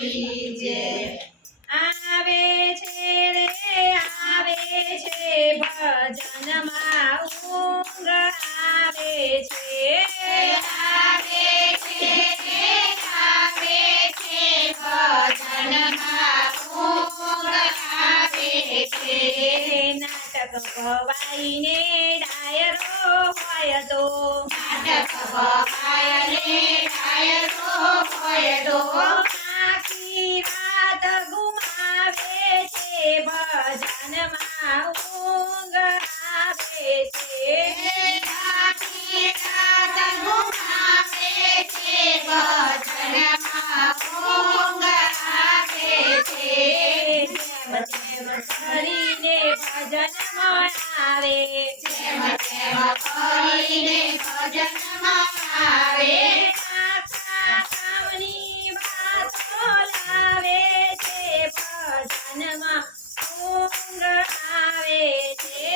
લીજે આવે છે રે આવે છે ભજનમાં ઊંઘ આવે છે ભજનમાં ઊંઘ આવે છે નાટક ગવાઈને ડાયરો હોય તો નાટક ગવાઈને ડાયરો હોય તો આખી રાત ગુમાવે છે ભજનમાં ઊંઘ આવે છે આખી રાત ગુમાવે છે ભજનમાં ઊંઘ આવે છે જેમ તેમ કરીને ભજનમાં આવે જેમ તેમ કરીને ભજનમાં આવે આખા ગામની વાતો લાવે છે ભજનમાં ઊંઘ આવે છે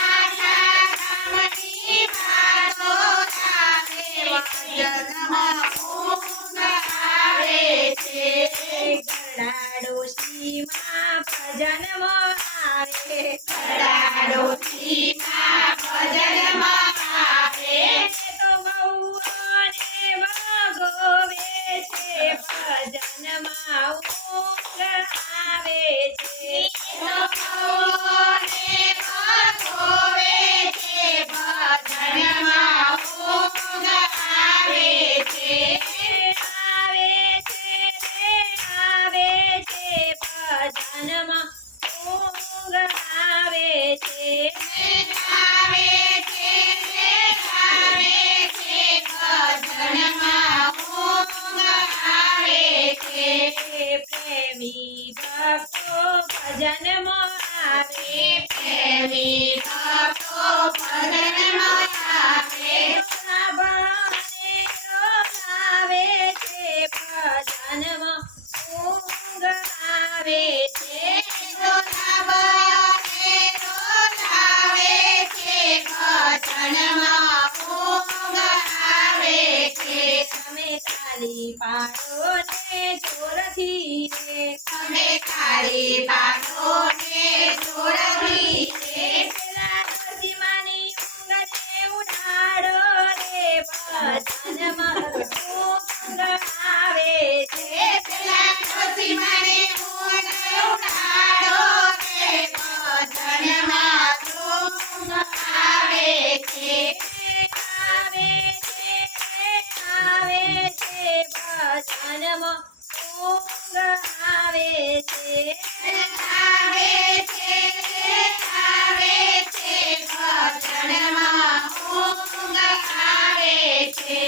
આખા ગામની વાતો લાવે ભજનમાં ઊંઘ આવે છે ગરડા ડોશીમાં ભજનમાં આવે ગરડા ડોશીમાં ભજનમાં આવે તો વહુઓને ભગોવે છે ભજનમાં ઊંઘ આવે છે તો વહુઓને ભગોવે છે ભજનમાં ઊંઘ આવે છે આવે છે રે આવે છે ભજનમાં ઊંઘ આવે છે આવે છે રે આવે છે ભજનમાં ઊંઘ આવે છે પ્રેમી ભક્તો ભજનમાં આવે પ્રેમી ભક્તો ભજનમાં આવે સાંભળે આવે છે ભજનમાં ઊંઘ આવે છે સાંભળે આવે છે ભજનમાં ઊંઘ આવે છે તમે તાળી પાડો ને જોરથી રે તમે તાળી પાડો ને જોરથી રે પેલા ડોશીમાની ઊંઘને ઉડાડો રે ભજનમાં ઊંઘ આવે છે પેલા ડોશીમાની ઊંઘ ઉડાડો રે ભજનમાં ઊંઘ આવે છે આવે છે આવે છે ભજનમાં ઊંઘ આવે છે આવે છે આવે છે ભજનમાં ઊંઘ આવે છે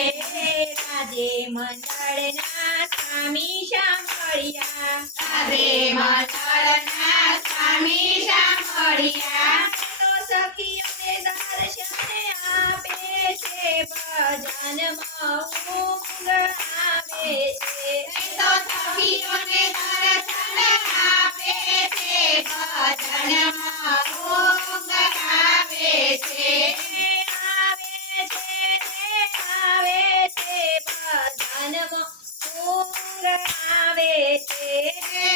રાજે મંડળના સ્વામી સાંભળ્યા રાજે મંડળના સ્વામી સાંભળ્યા તો સખીઓને દર્શન આપે છે ભજનમાં ઊંઘ આવે છે તો સખીઓને દર્શન આપે છે ભજનમાં ઊંઘ આવે છે આવે છે આવે છે ભજનમાં ઊંઘ આવે છે